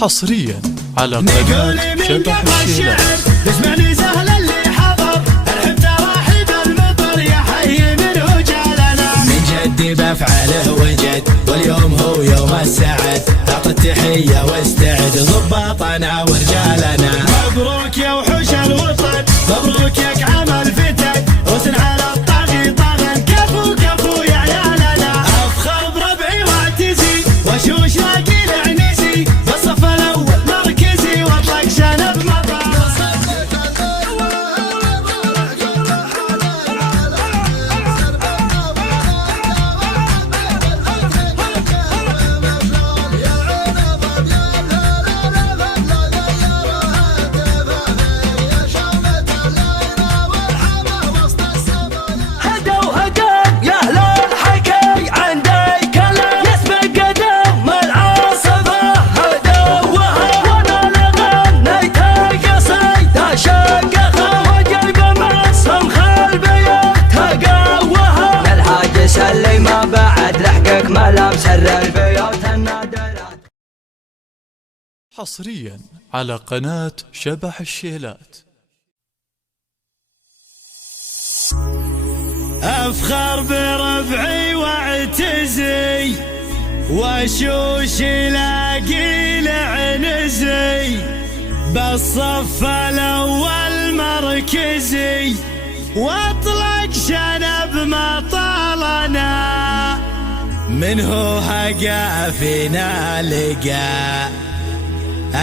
حصريا على قناة شبح الشيلات. اسمعني سهل اللي حضر الحب تراحب المطر يا حي من رجالنا، من جدي بفعله وجد واليوم هو يوم السعد، اعطي التحية واستعد ضباطنا ورجالنا. مبروك يا وحوش الوطن، مبروك يا عمل فتن، حسن على الطاغي طغن، كفو كفو يا عيالنا. افخر بربعي واعتزي وشوش لاقي العنزي، بالصف الاول مركزي واطلق شنب مطر. اللي ما بعد لحقك ملامس البيوت النادرات. حصريا على قناة شبح الشيلات. افخر بربعي واعتزي وشوش لاقي العنزي، بالصف الاول مركزي واطلق شنب مطالنا. منه هقا فينا لقى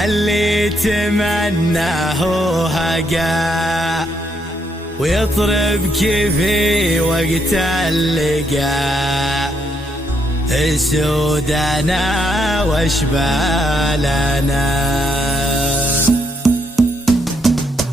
اللي تمناه هقا، ويطرب كيفي وقت اللقا. السودنا واشبالنا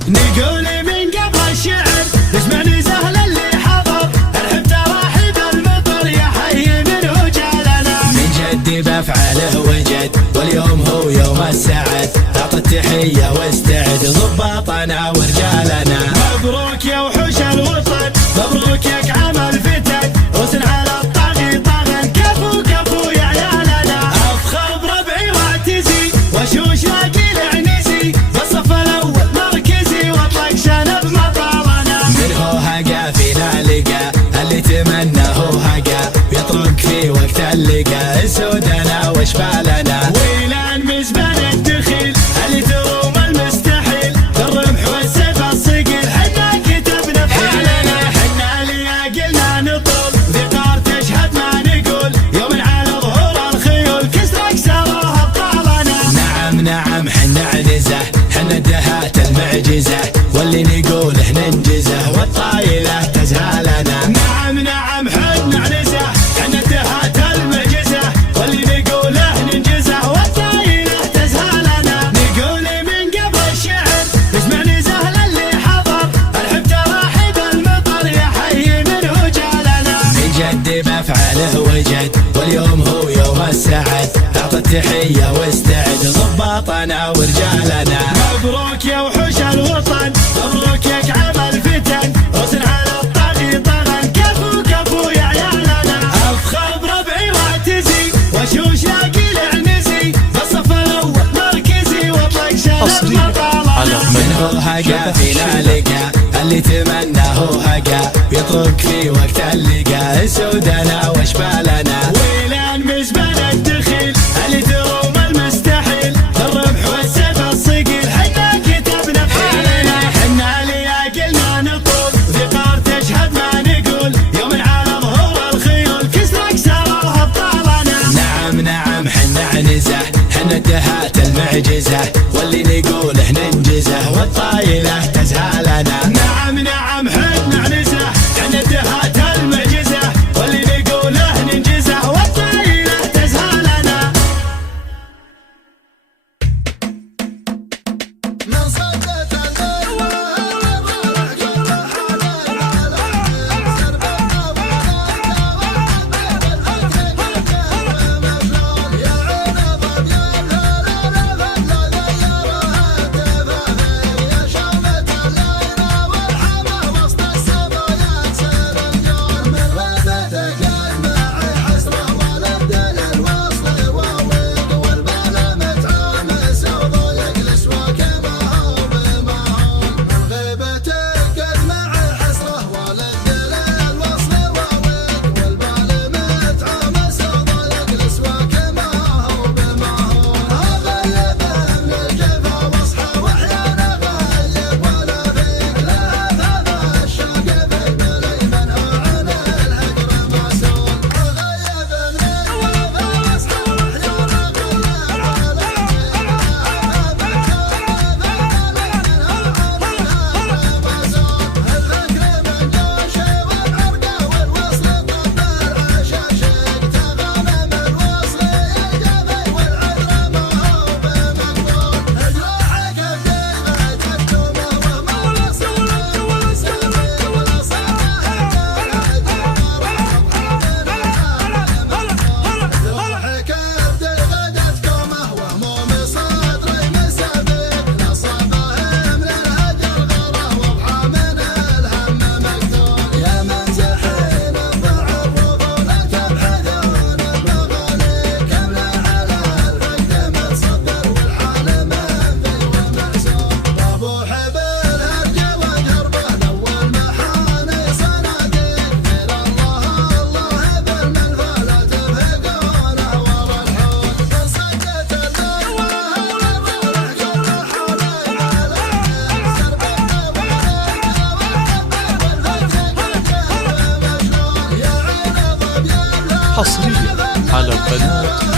نقول من قبل الشعر، اسمعني سهل اللي حضر الحب تراحب المطر يا حي من رجالنا، من جدي بفعله وجد واليوم هو يوم السعد، اعطي التحية واستعد ضباطنا ورجالنا. مبروك يا وحوش الوطن، مبروك يا عمل فتن، حسن على الطاغي طغن، كفو كفو يا عيالنا. افخر بربعي واعتزي وشوش لاقي العنزي، بالصف الاول مركزي واطلق شنب مطالنا. منه هقا فينا لقى اللي تمناه هقا، ويطرق في وقت اللقا. السودنا واشبالنا ويلان مزبل الدخيل اللي تروم المستحيل، بالرمح والسيف الصقيل حنا كتبنا بحالنا. حنا اللي قلنا نطول ذكار تشهد ما نقول، يوم على ظهور الخيول كسرك سراها بطالنا. نعم نعم حنا عنزه، حنا الدهات المعجزه، واللي نقوله ننجزه والطايله تزهالنا. نعم نعم حنا عنزه، حنا الدهات المعجزه، واللي نقوله ننجزه والطايله تزهالنا. نقول من قبل الشعر، اسمعني سهل اللي حضر الحب تراحب المطر يا حي من رجالنا، من جدي بفعله وجد واليوم هو يوم السعد، اعطي التحية واستعد ضباطنا ورجالنا. مبروك يا وحوش الوطن، مبروك يا عمل فتن، حسن على الطاغي طغن، كفو كفو يا عيالنا. افخر بربعي واعتزي وشوش لاقي العنزي، بالصف الاول مركزي واطلق شنب مطالنا. منه هقا فينا لقى اللي تمناه هقا، ويطرق في وقت اللقا. السودنا واشبالنا ويلان مزبل الدخيل اللي تروم المستحيل، بالرمح والسيف الصقيل حنا كتبنا بحالنا. حنا اللي قلنا نطول ذكار تشهد ما نقول، يوم على ظهور الخيول كسرك سراها بطالنا. نعم نعم حنا عنزه، حنا الدهات المعجزه، واللي نقوله ننجزه والطايله تزهالنا. نعم نعم حنا عنزه، حنا الدهات المعجزه، واللي نقوله ننجزه والطايله تزهالنا.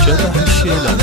شبح الشيلات.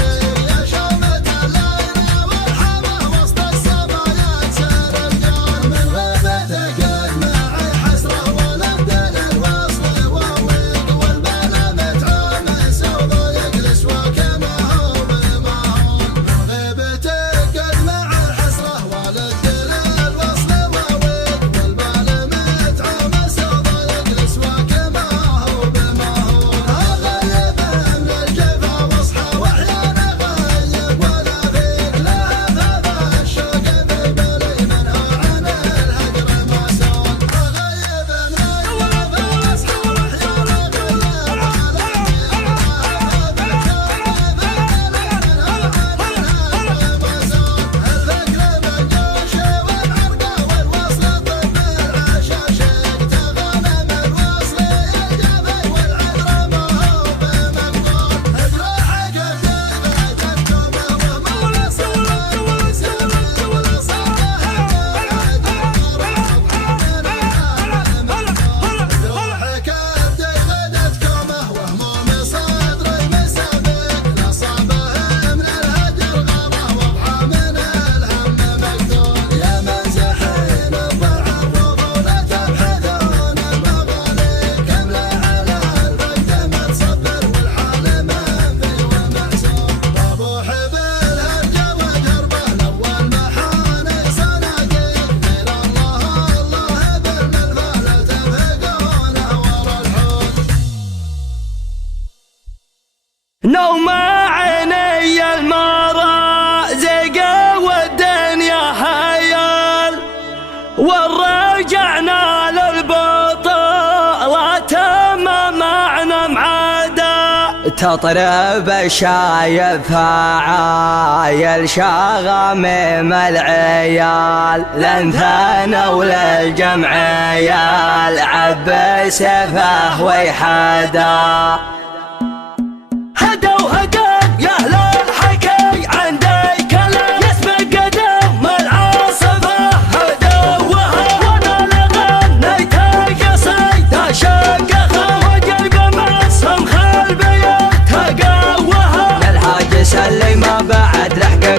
نوم عيني المرازق والدنيا حيال، ورجعنا للبطولة ما معنا معدا. تطرب شايف عايل شغمم العيال، لنثنا وللجمعيال عب سفه ويحدا.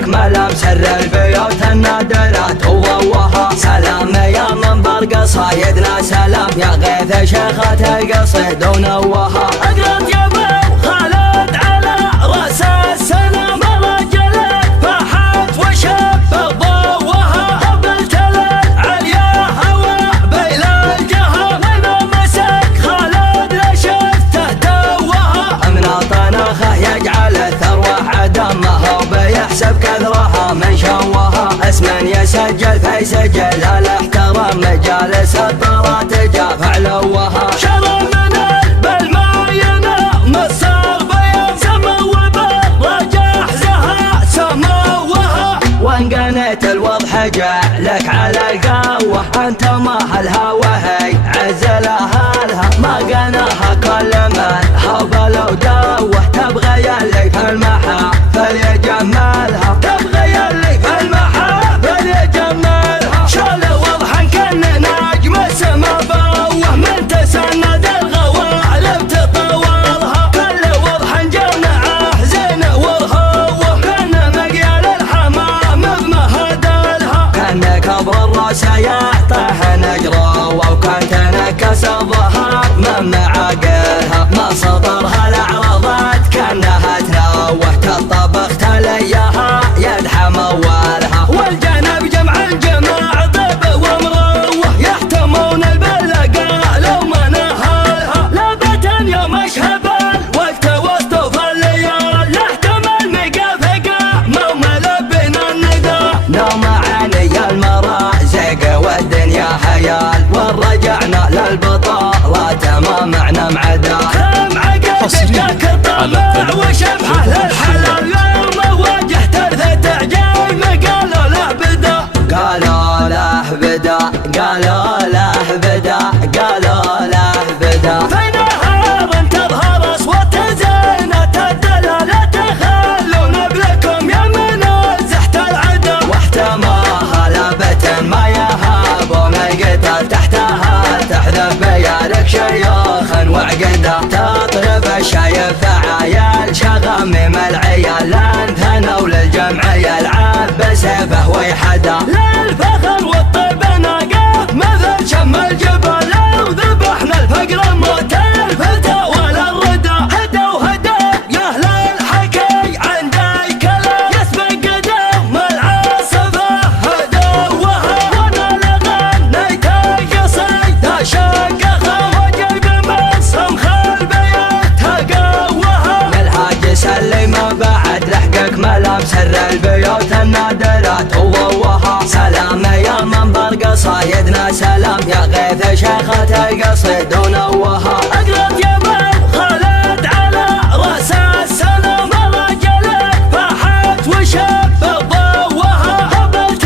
ملامس البيوت النادرات وضوها. سلام يا منبر قصايدنا سلام، يا غيث شيخة القصيد ونوها. اقرأت يا ابو خالد على راس السلام، رجلك فحت وشب ضوها. قبلت العليا هوى بين الجهة، وين مسك خالد لشفته توها. من طناخه يجعل الثروة عدمها، وبيحسب كثرها من شوها. اسما يسجل فيسجل الاحترام، مجالس الطرات جاف علوها. شرى من بالماينة مصر بيان، سمو بالرجاح زها سموها. وان قنيت الوضح جعلك على القوة، انت ما هالهوى هي عزلها ما قناها كل من هبل ودوه. تبغى يلي في المحافل يجملها، تبغى يلي في المحافل يجملها. شال وضحا كان نجم السما بوه، من تسند الغوالب تطولها. كل وضحا جمعه زين وهوه، كان مقيال الحمام بمهدلها. كان كبر الراس يعطح نجره، وكان تنكس الظهر من معاقلها. ما صدرها الاعراضات كانها تنوه، تطبخت ليها يدحم اولها. والجنب جمع الجماع طب ومروه، يحتمون البلقاء لو ما نهالها. لابة يوم اشهبل وقت وسط الليال، لاحتمل مقافقه مو ملبنا الندى. نوم عيني المرازق والدنيا حيال، ورجعنا للبطولة ما معنا معدا. كم عقدك الطمع وشبحه للحلال، يوم واجهت ارثة عجيم قالوا له بدا. قالوا له بدا، قالوا له بدا، قالوا له بدا. في نهار تظهر اصوات زينة الدلالة، تخلون بلكم يا من زحت العدا. واحتماها لابة ما يهابون القتال، تحتها تحذف بيالك شيوخ وعقدا. تطرب شايف عيال العيال شغمم العيال لانثنوا للجمع يلعب بسيفه ويحدا للفخر والطيب ناقه مثل شم الجبل لو ذبحنا الفقر موت الفتى ولا الردى هدى وهدى يا اهل الحكي عندي كلام يسبق قدم العاصفه هدى وها وانا لغنيت قصيده شقخه وجيب مصم خلبيت تقوها للحاج سلم بعد لحقك ملام سر البيوت النادرات وضوها سلام يا منبر قصايدنا سلام يا غيث شيخة القصيد ونوها اقرب جبل خالد على راس السلام رجلك فاحت وشب ضوها هبلت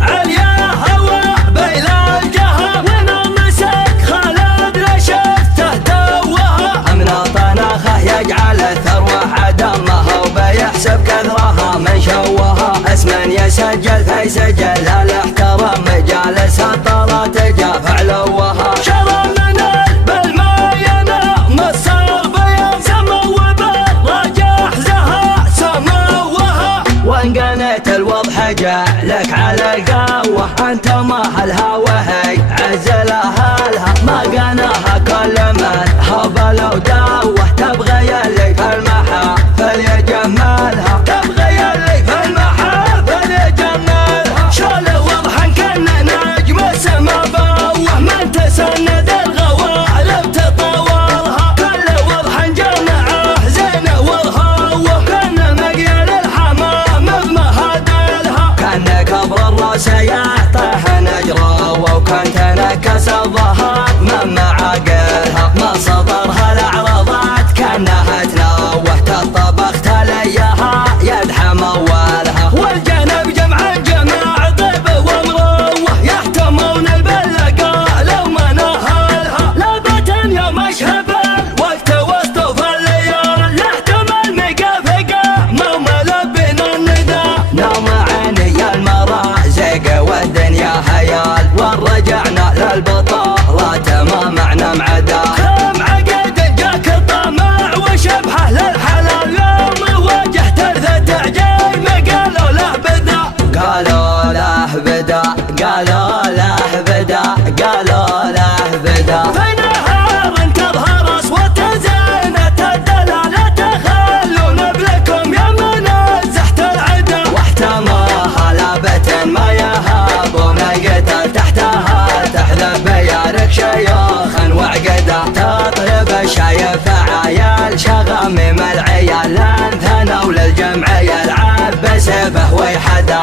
عليا هوى بين الجهة من مسك خالد لشفته توها امن طناخه يجعل الثروة عدمها وبيحسب كثرها من شوها اسما يسجل في سجل الاحترام مجالس الطلات جاف علوها شرى من بالما ينام الصبيان سموا بالرجاح زها سموها وان قنيت الوضح جعلك على القهوة انت ما هلها وهي عزلها لها ما قناها كل من هبل وداوه تبغى يلي في المحافل يجملها تبغى يلي في المحافل يجملها شال وضحا كنا نجم السما بوه من تسند الغوالب تطورها كل وضحا جمعه زينه والهوه كنا مقيل الحمام بمهادلها كان كبر الراس يطيح نجره وكان تنكس الظهر من معاقلها ما صدرها الاعراضات كانها تنوه تطبخ تليها يدحم اولها والجنب جمع طيب ومروه يحتمون البلقاء لو ما نهالها لابة يوم اشهب الوقت واستوفى الليال يحتمل مقافقه مو ملبنا الندى نوم عيني المرازق والدنيا هيال ورجعنا للبطالات ما معنى معدا كم عقد جاك الطمع وشبحه للحلال يوم واجهت التعجيل قالوا له بدا قالوا له بدا قالوا له بدا قالوا له بدا في نهار تظهر اصوات زينة الدلالة تخلون بلكم يا منزحت العدا واحتماها لابة ما يهابون القتل تحتها تحذف بيارك شيوخا وعقدا تطرب الشايف عيال شغمم العيال لانثنوا للجمع يلعب بسيفه ويحدا